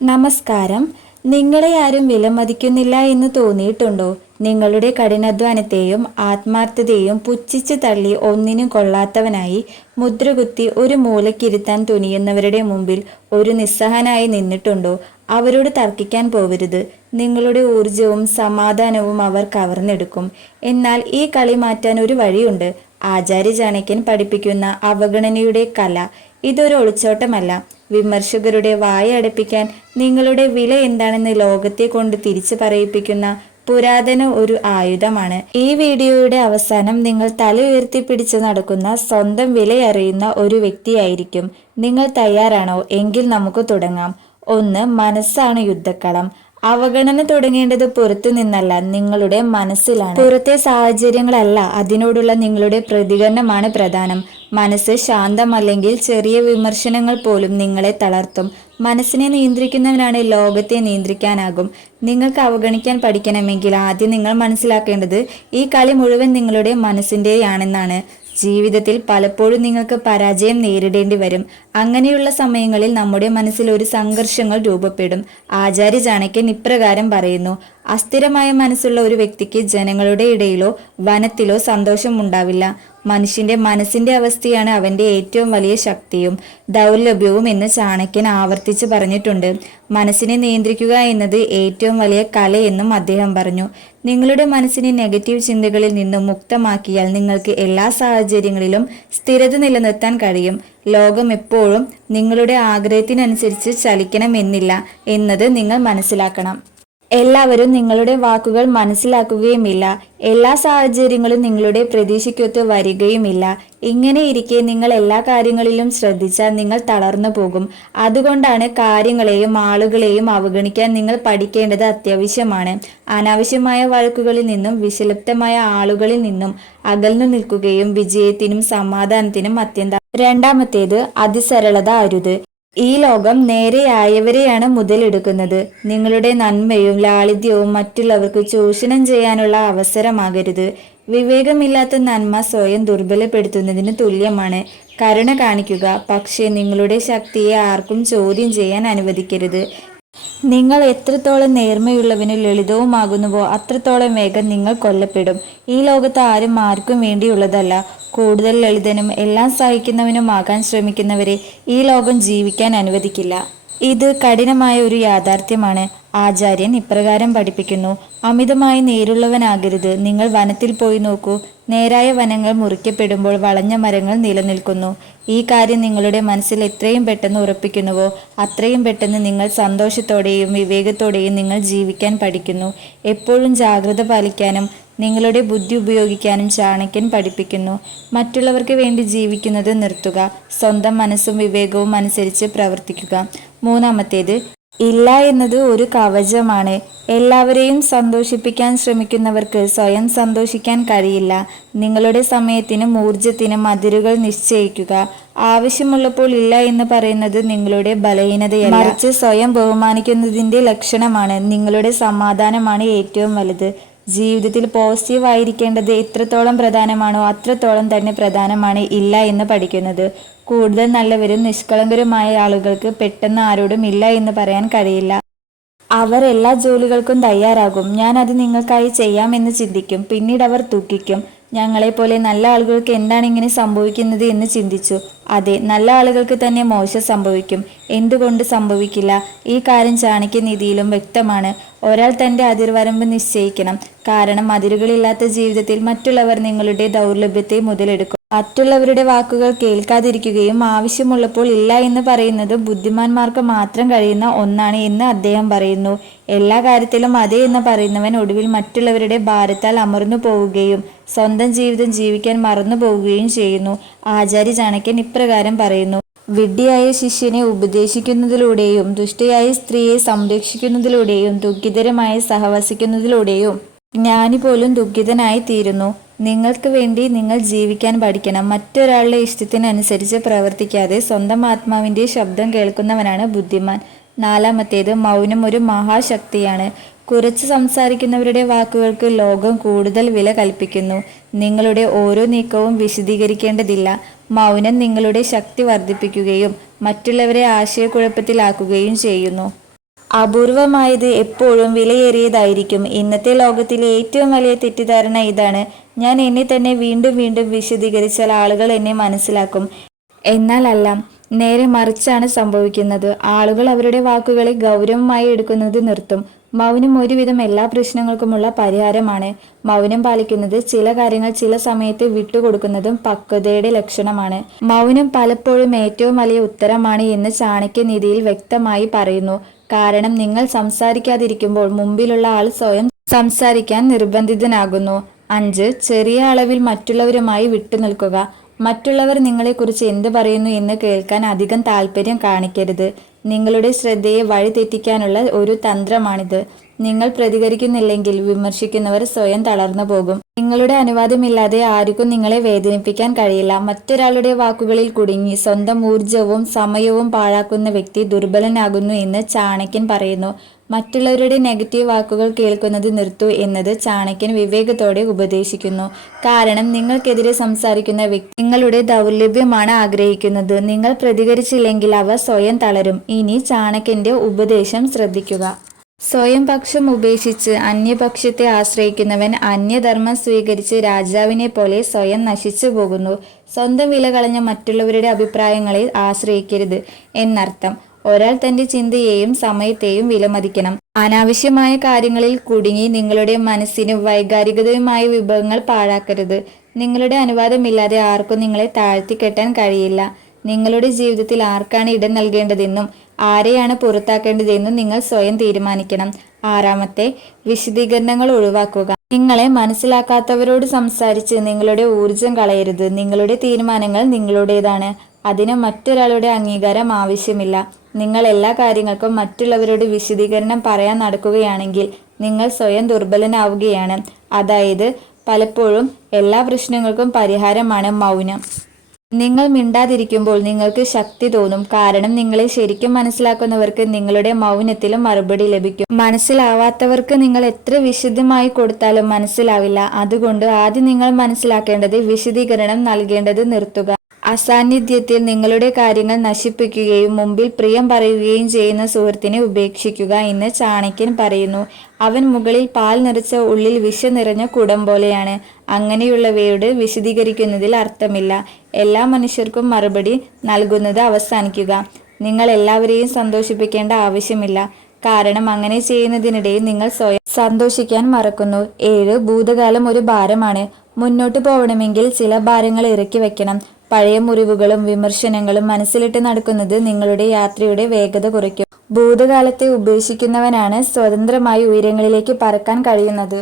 നമസ്കാരം. നിങ്ങളെ ആരും വിലമതിക്കുന്നില്ല എന്ന് തോന്നിയിട്ടുണ്ടോ? നിങ്ങളുടെ കഠിനാധ്വാനത്തെയും ആത്മാർത്ഥതയും പുച്ഛിച്ചു തള്ളി ഒന്നിനും കൊള്ളാത്തവനായി മുദ്രകുത്തി ഒരു മൂലക്കിരുത്താൻ തുനിയുന്നവരുടെ മുമ്പിൽ ഒരു നിസ്സഹനായി നിന്നിട്ടുണ്ടോ? അവരോട് തർക്കിക്കാൻ പോവരുത്. നിങ്ങളുടെ ഊർജവും സമാധാനവും അവർ കവർന്നെടുക്കും. എന്നാൽ ഈ കളി മാറ്റാൻ ഒരു വഴിയുണ്ട്. ആചാര്യ ചാണക്യൻ പഠിപ്പിക്കുന്ന അവഗണനയുടെ കല. ഇതൊരു ഒളിച്ചോട്ടമല്ല. വിമർശകരുടെ വായ അടപ്പിക്കാൻ നിങ്ങളുടെ വില എന്താണെന്ന് ലോകത്തെ കൊണ്ട് തിരിച്ചു പറയിപ്പിക്കുന്ന പുരാതന ഒരു ആയുധമാണ്. ഈ വീഡിയോയുടെ അവസാനം നിങ്ങൾ തല ഉയർത്തിപ്പിടിച്ച് നടക്കുന്ന സ്വന്തം വിലയറിയുന്ന ഒരു വ്യക്തിയായിരിക്കും നിങ്ങൾ തയ്യാറാണോ? എങ്കിൽ നമുക്ക് തുടങ്ങാം. ഒന്ന് മനസ്സാണ് യുദ്ധക്കളം. അവഗണന തുടങ്ങേണ്ടത് പുറത്തു നിന്നല്ല നിങ്ങളുടെ മനസ്സിലാണ്. പുറത്തെ സാഹചര്യങ്ങളല്ല അതിനോടുള്ള നിങ്ങളുടെ പ്രതികരണമാണ് പ്രധാനം. മനസ്സ് ശാന്തമല്ലെങ്കിൽ ചെറിയ വിമർശനങ്ങൾ പോലും നിങ്ങളെ തളർത്തും. മനസ്സിനെ നിയന്ത്രിക്കുന്നവനാണ് ലോകത്തെ നിയന്ത്രിക്കാനാകും. നിങ്ങൾക്ക് അവഗണിക്കാൻ പഠിക്കണമെങ്കിൽ ആദ്യം നിങ്ങൾ മനസ്സിലാക്കേണ്ടത് ഈ കളി മുഴുവൻ നിങ്ങളുടെ മനസ്സിന്റെയാണെന്നാണ് ജീവിതത്തിൽ പലപ്പോഴും നിങ്ങൾക്ക് പരാജയം നേരിടേണ്ടി വരും. അങ്ങനെയുള്ള സമയങ്ങളിൽ നമ്മുടെ മനസ്സിൽ ഒരു സംഘർഷങ്ങൾ രൂപപ്പെടും. ആചാര്യ ചാണക്യൻ ഇപ്രകാരം പറയുന്നു അസ്ഥിരമായ മനസ്സുള്ള ഒരു വ്യക്തിക്ക് ജനങ്ങളുടെ ഇടയിലോ വനത്തിലോ സന്തോഷം ഉണ്ടാവില്ല മനുഷ്യന്റെ മനസ്സിന്റെ അവസ്ഥയാണ് അവന്റെ ഏറ്റവും വലിയ ശക്തിയും ദൗർലഭ്യവും എന്ന് ചാണക്യൻ ആവർത്തിച്ച് പറഞ്ഞിട്ടുണ്ട്. മനസ്സിനെ നിയന്ത്രിക്കുക എന്നത് ഏറ്റവും വലിയ കലയെന്നും അദ്ദേഹം പറഞ്ഞു. നിങ്ങളുടെ മനസ്സിനെ നെഗറ്റീവ് ചിന്തകളിൽ നിന്നും മുക്തമാക്കിയാൽ നിങ്ങൾക്ക് എല്ലാ സാഹചര്യങ്ങളിലും സ്ഥിരത നിലനിർത്താൻ കഴിയും. ലോകം എപ്പോഴും നിങ്ങളുടെ ആഗ്രഹത്തിനനുസരിച്ച് ചലിക്കണമെന്നില്ല എന്നത് നിങ്ങൾ മനസ്സിലാക്കണം. എല്ലാവരും നിങ്ങളുടെ വാക്കുകൾ മനസ്സിലാക്കുകയുമില്ല. എല്ലാ സാഹചര്യങ്ങളും നിങ്ങളുടെ പ്രതീക്ഷയ്ക്കൊത്ത് വരികയുമില്ല. ഇങ്ങനെ ഇരിക്കെ നിങ്ങൾ എല്ലാ കാര്യങ്ങളിലും ശ്രദ്ധിച്ചാൽ നിങ്ങൾ തളർന്നു പോകും. അതുകൊണ്ടാണ് കാര്യങ്ങളെയും ആളുകളെയും അവഗണിക്കാൻ നിങ്ങൾ പഠിക്കേണ്ടത് അത്യാവശ്യമാണ്. അനാവശ്യമായ വഴക്കുകളിൽ നിന്നും വിഷലിപ്തമായ ആളുകളിൽ നിന്നും അകന്നു നിൽക്കുകയും വിജയത്തിനും സമാധാനത്തിനും അത്യന്ത രണ്ടാമത്തേത് അതിസരളത അരുത്. ഈ ലോകം നേരെയായവരെയാണ് മുതലെടുക്കുന്നത്. നിങ്ങളുടെ നന്മയും ലാളിത്യവും മറ്റുള്ളവർക്ക് ചൂഷണം ചെയ്യാനുള്ള അവസരമാകരുത്. വിവേകമില്ലാത്ത നന്മ സ്വയം ദുർബലപ്പെടുത്തുന്നതിന് തുല്യമാണ്. കരുണ കാണിക്കുക. പക്ഷേ നിങ്ങളുടെ ശക്തിയെ ആർക്കും ചോദ്യം ചെയ്യാൻ അനുവദിക്കരുത്. നിങ്ങൾ എത്രത്തോളം നേർമയുള്ളവനും ലളിതവുമാകുന്നുവോ അത്രത്തോളം വേഗം നിങ്ങൾ കൊല്ലപ്പെടും. ഈ ലോകത്ത് ആരും ആർക്കും വേണ്ടിയുള്ളതല്ല. കൂടുതൽ ലളിതനും എല്ലാം സഹിക്കുന്നവനുമാകാൻ ശ്രമിക്കുന്നവരെ ഈ ലോകം ജീവിക്കാൻ അനുവദിക്കില്ല. ഇത് കഠിനമായ ഒരു യാഥാർത്ഥ്യമാണ്. ആചാര്യൻ ഇപ്രകാരം പഠിപ്പിക്കുന്നു അമിതമായി നേരുള്ളവനാകരുത്. നിങ്ങൾ വനത്തിൽ പോയി നോക്കൂ. നേരായ വനങ്ങൾ മുറിക്കപ്പെടുമ്പോൾ വളഞ്ഞ മരങ്ങൾ നിലനിൽക്കുന്നു. ഈ കാര്യം നിങ്ങളുടെ മനസ്സിൽ എത്രയും പെട്ടെന്ന് ഉറപ്പിക്കുന്നുവോ അത്രയും പെട്ടെന്ന് നിങ്ങൾ സന്തോഷത്തോടെയും വിവേകത്തോടെയും നിങ്ങൾ ജീവിക്കാൻ പഠിക്കുന്നു. എപ്പോഴും ജാഗ്രത പാലിക്കാനും നിങ്ങളുടെ ബുദ്ധി ഉപയോഗിക്കാനും ചാണക്യൻ പഠിപ്പിക്കുന്നു. മറ്റുള്ളവർക്ക് വേണ്ടി ജീവിക്കുന്നത് നിർത്തുക. സ്വന്തം മനസ്സും വിവേകവും അനുസരിച്ച് പ്രവർത്തിക്കുക. മൂന്നാമത്തേത് ഇല്ല എന്നത് ഒരു കവചമാണ്. എല്ലാവരെയും സന്തോഷിപ്പിക്കാൻ ശ്രമിക്കുന്നവർക്ക് സ്വയം സന്തോഷിക്കാൻ കഴിയില്ല. നിങ്ങളുടെ സമയത്തിനും ഊർജത്തിനും അതിരുകൾ നിശ്ചയിക്കുക. ആവശ്യമുള്ളപ്പോൾ ഇല്ല എന്ന് പറയുന്നത് നിങ്ങളുടെ ബലഹീനതയല്ല. മറിച്ച് സ്വയം ബഹുമാനിക്കുന്നതിന്റെ ലക്ഷണമാണ് നിങ്ങളുടെ സമാധാനമാണ് ഏറ്റവും വലുത്. ജീവിതത്തിൽ പോസിറ്റീവ് ആയിരിക്കേണ്ടത് എത്രത്തോളം പ്രധാനമാണോ അത്രത്തോളം തന്നെ പ്രധാനമാണ് ഇല്ല എന്ന് പഠിക്കുന്നത്. കൂടുതൽ നല്ലവരും നിഷ്കളങ്കരുമായ ആളുകൾക്ക് പെട്ടെന്ന് ആരോടും ഇല്ല എന്ന് പറയാൻ കഴിയില്ല. അവർ എല്ലാ ജോലികൾക്കും തയ്യാറാകും. ഞാൻ അത് നിങ്ങൾക്കായി ചെയ്യാമെന്ന് ചിന്തിക്കും. പിന്നീട് അവർ ദുഃഖിക്കും. ഞങ്ങളെപ്പോലെ നല്ല ആളുകൾക്ക് എന്താണ് ഇങ്ങനെ സംഭവിക്കുന്നത് എന്ന് ചിന്തിച്ചു. അതെ നല്ല ആളുകൾക്ക് തന്നെ മോശം സംഭവിക്കും. എന്തുകൊണ്ട് സംഭവിക്കില്ല? ഈ കാര്യം ചാണക്യനിധിയിലും വ്യക്തമാണ്. ഒരാൾ തന്റെ അതിർവരമ്പ് നിശ്ചയിക്കണം. കാരണം അതിരുകളില്ലാത്ത ജീവിതത്തിൽ മറ്റുള്ളവർ നിങ്ങളുടെ ദൗർലഭ്യത്തെ മുതലെടുക്കും. മറ്റുള്ളവരുടെ വാക്കുകൾ കേൾക്കാതിരിക്കുകയും ആവശ്യമുള്ളപ്പോൾ ഇല്ല എന്ന് പറയുന്നത് ബുദ്ധിമാന്മാർക്ക് മാത്രം കഴിയുന്ന ഒന്നാണ് എന്ന് അദ്ദേഹം പറയുന്നു. എല്ലാ കാര്യത്തിലും അതെ എന്ന് പറയുന്നവൻ ഒടുവിൽ മറ്റുള്ളവരുടെ ഭാരത്താൽ അമർന്നു പോവുകയും സ്വന്തം ജീവിതം ജീവിക്കാൻ മറന്നു പോവുകയും ചെയ്യുന്നു. ആചാര്യ ചാണക്യൻ ഇപ്രകാരം പറയുന്നു. വിഡ്ഢിയായ ശിഷ്യനെ ഉപദേശിക്കുന്നതിലൂടെയും ദുഷ്ടയായ സ്ത്രീയെ സംരക്ഷിക്കുന്നതിലൂടെയും ദുഃഖിതരമായി സഹവസിക്കുന്നതിലൂടെയും ജ്ഞാനി പോലും ദുഃഖിതനായി തീരുന്നു നിങ്ങൾക്ക് വേണ്ടി നിങ്ങൾ ജീവിക്കാൻ പഠിക്കണം. മറ്റൊരാളുടെ ഇഷ്ടത്തിനനുസരിച്ച് പ്രവർത്തിക്കാതെ സ്വന്തം ആത്മാവിന്റെ ശബ്ദം കേൾക്കുന്നവനാണ് ബുദ്ധിമാൻ. നാലാമത്തേത് മൗനം ഒരു മഹാശക്തിയാണ്. കുറച്ച് സംസാരിക്കുന്നവരുടെ വാക്കുകൾക്ക് ലോകം കൂടുതൽ വില കൽപ്പിക്കുന്നു. നിങ്ങളുടെ ഓരോ നീക്കവും വിശദീകരിക്കേണ്ടതില്ല. മൗനം നിങ്ങളുടെ ശക്തി വർദ്ധിപ്പിക്കുകയും മറ്റുള്ളവരെ ആശയക്കുഴപ്പത്തിലാക്കുകയും ചെയ്യുന്നു. അപൂർവമായത് എപ്പോഴും വിലയേറിയതായിരിക്കും. ഇന്നത്തെ ലോകത്തിലെ ഏറ്റവും വലിയ തെറ്റിദ്ധാരണ ഇതാണ് ഞാൻ എന്നെ തന്നെ വീണ്ടും വീണ്ടും വിശദീകരിച്ചാൽ ആളുകൾ എന്നെ മനസ്സിലാക്കും. എന്നാലല്ല നേരെ മറിച്ചാണ് സംഭവിക്കുന്നത്. ആളുകൾ അവരുടെ വാക്കുകളെ ഗൗരവമായി എടുക്കുന്നത് നിർത്തും. മൗനം ഒരുവിധം എല്ലാ പ്രശ്നങ്ങൾക്കുമുള്ള പരിഹാരമാണ്. മൗനം പാലിക്കുന്നത് ചില കാര്യങ്ങൾ ചില സമയത്ത് വിട്ടുകൊടുക്കുന്നതും പക്വതയുടെ ലക്ഷണമാണ്. മൗനം പലപ്പോഴും ഏറ്റവും വലിയ ഉത്തരമാണ് എന്ന് ചാണക്യനീതിയിൽ വ്യക്തമായി പറയുന്നു. കാരണം നിങ്ങൾ സംസാരിക്കാതിരിക്കുമ്പോൾ മുമ്പിലുള്ള ആൾ സ്വയം സംസാരിക്കാൻ നിർബന്ധിതനാകുന്നു. അഞ്ച് ചെറിയ അളവിൽ മറ്റുള്ളവരുമായി വിട്ടുനിൽക്കുക. മറ്റുള്ളവർ നിങ്ങളെക്കുറിച്ച് എന്ത് പറയുന്നു എന്ന് കേൾക്കാൻ അധികം താല്പര്യം കാണിക്കരുത്. നിങ്ങളുടെ ശ്രദ്ധയെ വഴിതെറ്റിക്കാനുള്ള ഒരു തന്ത്രമാണിത്. നിങ്ങൾ പ്രതികരിക്കുന്നില്ലെങ്കിൽ വിമർശിക്കുന്നവർ സ്വയം തളർന്നു പോകും. നിങ്ങളുടെ അനുവാദമില്ലാതെ ആർക്കും നിങ്ങളെ വേദനിപ്പിക്കാൻ കഴിയില്ല. മറ്റൊരാളുടെ വാക്കുകളിൽ കുടുങ്ങി സ്വന്തം ഊർജവും സമയവും പാഴാക്കുന്ന വ്യക്തി ദുർബലനാകുന്നു എന്ന് ചാണക്യൻ പറയുന്നു. മറ്റുള്ളവരുടെ നെഗറ്റീവ് വാക്കുകൾ കേൾക്കുന്നത് നിർത്തൂ എന്നത് ചാണക്യൻ വിവേകത്തോടെ ഉപദേശിക്കുന്നു. കാരണം നിങ്ങൾക്കെതിരെ സംസാരിക്കുന്ന വ്യക്തി നിങ്ങളുടെ ദൗർലഭ്യമാണ് ആഗ്രഹിക്കുന്നത്. നിങ്ങൾ പ്രതികരിച്ചില്ലെങ്കിൽ അവ സ്വയം തളരും. ഇനി ചാണക്യന്റെ ഉപദേശം ശ്രദ്ധിക്കുക. സ്വയം പക്ഷം ഉപേക്ഷിച്ച് അന്യപക്ഷത്തെ ആശ്രയിക്കുന്നവൻ അന്യധർമ്മം സ്വീകരിച്ച് രാജാവിനെ പോലെ സ്വയം നശിച്ചു പോകുന്നു. സ്വന്തം വില കളഞ്ഞ മറ്റുള്ളവരുടെ അഭിപ്രായങ്ങളെ ആശ്രയിക്കരുത് എന്നർത്ഥം. ഒരാൾ തന്റെ ചിന്തയെയും സമയത്തെയും വിലമതിക്കണം. അനാവശ്യമായ കാര്യങ്ങളിൽ കുടുങ്ങി നിങ്ങളുടെ മനസ്സിനും വൈകാരികതയുമായ വിഭവങ്ങൾ പാഴാക്കരുത്. നിങ്ങളുടെ അനുവാദമില്ലാതെ ആർക്കും നിങ്ങളെ താഴ്ത്തിക്കെട്ടാൻ കഴിയില്ല. നിങ്ങളുടെ ജീവിതത്തിൽ ആർക്കാണ് ഇടം നൽകേണ്ടതെന്നും ആരെയാണ് പുറത്താക്കേണ്ടതെന്നും നിങ്ങൾ സ്വയം തീരുമാനിക്കണം. ആറാമത്തെ വിശദീകരണങ്ങൾ ഒഴിവാക്കുക. നിങ്ങളെ മനസ്സിലാക്കാത്തവരോട് സംസാരിച്ച് നിങ്ങളുടെ ഊർജം കളയരുത്. നിങ്ങളുടെ തീരുമാനങ്ങൾ നിങ്ങളുടേതാണ്. അതിന് മറ്റൊരാളുടെ അംഗീകാരം ആവശ്യമില്ല. നിങ്ങൾ എല്ലാ കാര്യങ്ങൾക്കും മറ്റുള്ളവരോട് വിശദീകരണം പറയാൻ നടക്കുകയാണെങ്കിൽ നിങ്ങൾ സ്വയം ദുർബലനാവുകയാണ്. അതായത് പലപ്പോഴും എല്ലാ പ്രശ്നങ്ങൾക്കും പരിഹാരമാണ് മൗനം. നിങ്ങൾ മിണ്ടാതിരിക്കുമ്പോൾ നിങ്ങൾക്ക് ശക്തി തോന്നും. കാരണം നിങ്ങളെ ശരിക്കും മനസ്സിലാക്കുന്നവർക്ക് നിങ്ങളുടെ മൗനത്തിലും മറുപടി ലഭിക്കും. മനസ്സിലാവാത്തവർക്ക് നിങ്ങൾ എത്ര വിശദമായി കൊടുത്താലും മനസ്സിലാവില്ല. അതുകൊണ്ട് ആദ്യം നിങ്ങൾ മനസ്സിലാക്കേണ്ടത് വിശദീകരണം നൽകേണ്ടത് നിർത്തുക. അസാന്നിധ്യത്തിൽ നിങ്ങളുടെ കാര്യങ്ങൾ നശിപ്പിക്കുകയും മുമ്പിൽ പ്രിയം പറയുകയും ചെയ്യുന്ന സുഹൃത്തിനെ ഉപേക്ഷിക്കുക എന്ന് ചാണക്യൻ പറയുന്നു. അവൻ മുകളിൽ പാൽ നിറച്ച ഉള്ളിൽ വിഷ നിറഞ്ഞ കുടം പോലെയാണ്. അങ്ങനെയുള്ളവയോട് വിശദീകരിക്കുന്നതിൽ അർത്ഥമില്ല. എല്ലാ മനുഷ്യർക്കും മറുപടി നൽകുന്നത് അവസാനിക്കുക. നിങ്ങൾ എല്ലാവരെയും സന്തോഷിപ്പിക്കേണ്ട ആവശ്യമില്ല. കാരണം അങ്ങനെ ചെയ്യുന്നതിനിടയിൽ നിങ്ങൾ സ്വയം സന്തോഷിക്കാൻ മറക്കുന്നു. ഏഴ് ഭൂതകാലം ഒരു ഭാരമാണ്. മുന്നോട്ട് പോകണമെങ്കിൽ ചില ഭാരങ്ങൾ ഇറക്കി വെക്കണം. പഴയ മുറിവുകളും വിമർശനങ്ങളും മനസ്സിലിട്ട് നടക്കുന്നത് നിങ്ങളുടെ യാത്രയുടെ വേഗത കുറയ്ക്കും. ഭൂതകാലത്തെ ഉപേക്ഷിക്കുന്നവനാണ് സ്വതന്ത്രമായി ഉയരങ്ങളിലേക്ക് പറക്കാൻ കഴിയുന്നത്.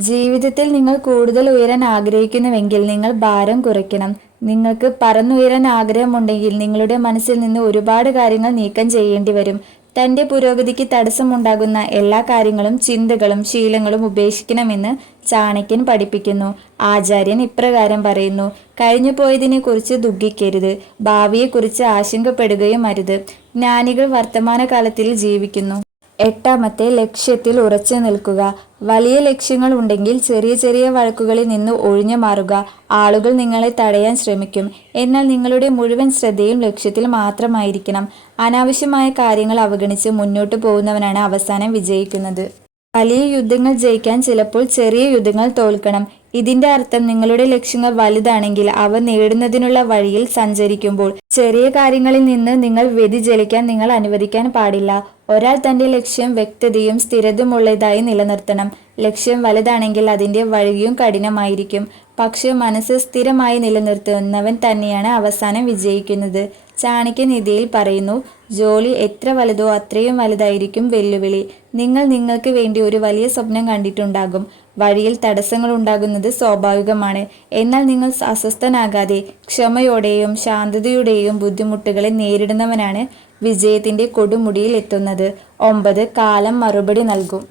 ജീവിതത്തിൽ നിങ്ങൾ കൂടുതൽ ഉയരാൻ ആഗ്രഹിക്കുന്നുവെങ്കിൽ നിങ്ങൾ ഭാരം കുറയ്ക്കണം. നിങ്ങൾക്ക് പറന്നുയരാൻ ആഗ്രഹമുണ്ടെങ്കിൽ നിങ്ങളുടെ മനസ്സിൽ നിന്ന് ഒരുപാട് കാര്യങ്ങൾ നീക്കം ചെയ്യേണ്ടി വരും. തന്റെ പുരോഗതിക്ക് തടസ്സമുണ്ടാകുന്ന എല്ലാ കാര്യങ്ങളും ചിന്തകളും ശീലങ്ങളും ഉപേക്ഷിക്കണമെന്ന് ചാണക്യൻ പഠിപ്പിക്കുന്നു. ആചാര്യൻ ഇപ്രകാരം പറയുന്നു കഴിഞ്ഞു പോയതിനെക്കുറിച്ച് ദുഃഖിക്കരുത് ഭാവിയെക്കുറിച്ച് ആശങ്കപ്പെടുകയും അരുത്. ജ്ഞാനികൾ വർത്തമാനകാലത്തിൽ ജീവിക്കുന്നു. എട്ടാമത്തെ ലക്ഷ്യത്തിൽ ഉറച്ചു നിൽക്കുക. വലിയ ലക്ഷ്യങ്ങൾ ഉണ്ടെങ്കിൽ ചെറിയ ചെറിയ വഴക്കുകളിൽ നിന്ന് ഒഴിഞ്ഞു മാറുക. ആളുകൾ നിങ്ങളെ തടയാൻ ശ്രമിക്കും. എന്നാൽ നിങ്ങളുടെ മുഴുവൻ ശ്രദ്ധയും ലക്ഷ്യത്തിൽ മാത്രമായിരിക്കണം. അനാവശ്യമായ കാര്യങ്ങൾ അവഗണിച്ച് മുന്നോട്ട് പോകുന്നവനാണ് അവസാനം വിജയിക്കുന്നത്. വലിയ യുദ്ധങ്ങൾ ജയിക്കാൻ ചിലപ്പോൾ ചെറിയ യുദ്ധങ്ങൾ തോൽക്കണം. ഇതിന്റെ അർത്ഥം നിങ്ങളുടെ ലക്ഷ്യങ്ങൾ വലുതാണെങ്കിൽ അവ നേടുന്നതിനുള്ള വഴിയിൽ സഞ്ചരിക്കുമ്പോൾ ചെറിയ കാര്യങ്ങളിൽ നിന്ന് നിങ്ങൾ വ്യതിചലിക്കാൻ നിങ്ങൾ അനുവദിക്കാൻ പാടില്ല. ഒരാൾ തന്റെ ലക്ഷ്യം വ്യക്തതയും സ്ഥിരതയുമുള്ളതായി നിലനിർത്തണം. ലക്ഷ്യം വലുതാണെങ്കിൽ അതിന്റെ വഴിയും കഠിനമായിരിക്കും. പക്ഷേ മനസ്സ് സ്ഥിരമായി നിലനിർത്തുന്നവൻ തന്നെയാണ് അവസാനം വിജയിക്കുന്നത്. ചാണക്യനിധിയിൽ പറയുന്നു ജോലി എത്ര വലുതോ അത്രയും വലുതായിരിക്കും വെല്ലുവിളി. നിങ്ങൾ നിങ്ങൾക്ക് വേണ്ടി ഒരു വലിയ സ്വപ്നം കണ്ടിട്ടുണ്ടാകും. വഴിയിൽ തടസ്സങ്ങൾ ഉണ്ടാകുന്നത് സ്വാഭാവികമാണ്. എന്നാൽ നിങ്ങൾ അസ്വസ്ഥനാകാതെ ക്ഷമയോടെയും ശാന്തതയുടെയും ബുദ്ധിമുട്ടുകളെ നേരിടുന്നവനാണ് വിജയത്തിന്റെ കൊടുമുടിയിൽ എത്തുന്നത്. ഒമ്പത് കാലം മറുപടി നൽകും.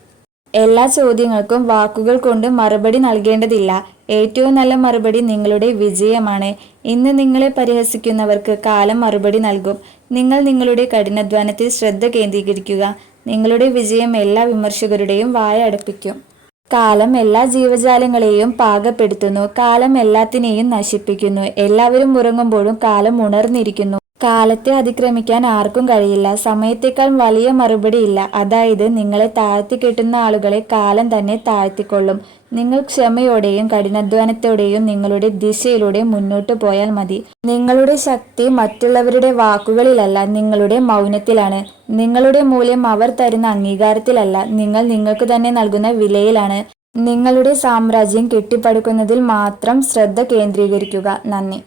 എല്ലാ ചോദ്യങ്ങൾക്കും വാക്കുകൾ കൊണ്ട് മറുപടി നൽകേണ്ടതില്ല. ഏറ്റവും നല്ല മറുപടി നിങ്ങളുടെ വിജയമാണ്. ഇന്ന് നിങ്ങളെ പരിഹസിക്കുന്നവർക്ക് കാലം മറുപടി നൽകും. നിങ്ങൾ നിങ്ങളുടെ കഠിനാധ്വാനത്തിൽ ശ്രദ്ധ കേന്ദ്രീകരിക്കുക. നിങ്ങളുടെ വിജയം എല്ലാ വിമർശകരുടെയും വായ അടപ്പിക്കും കാലം എല്ലാ ജീവജാലങ്ങളെയും പാകപ്പെടുത്തുന്നു. കാലം എല്ലാത്തിനെയും നശിപ്പിക്കുന്നു. എല്ലാവരും ഉറങ്ങുമ്പോഴും കാലം ഉണർന്നിരിക്കുന്നു. കാലത്തെ അതിക്രമിക്കാൻ ആർക്കും കഴിയില്ല. സമയത്തേക്കാൾ വലിയ മറുപടിയില്ല അതായത് നിങ്ങളെ താഴ്ത്തി കിട്ടുന്ന ആളുകളെ കാലം തന്നെ താഴ്ത്തിക്കൊള്ളും. നിങ്ങൾ ക്ഷമയോടെയും കഠിനാധ്വാനത്തോടെയും നിങ്ങളുടെ ദിശയിലൂടെ മുന്നോട്ട് പോയാൽ മതി. നിങ്ങളുടെ ശക്തി മറ്റുള്ളവരുടെ വാക്കുകളിലല്ല നിങ്ങളുടെ മൗനത്തിലാണ്. നിങ്ങളുടെ മൂല്യം അവർ തരുന്ന അംഗീകാരത്തിലല്ല. നിങ്ങൾ നിങ്ങൾക്ക് തന്നെ നൽകുന്ന വിലയിലാണ്. നിങ്ങളുടെ സാമ്രാജ്യം കെട്ടിപ്പടുക്കുന്നതിൽ മാത്രം ശ്രദ്ധ കേന്ദ്രീകരിക്കുക. നന്ദി.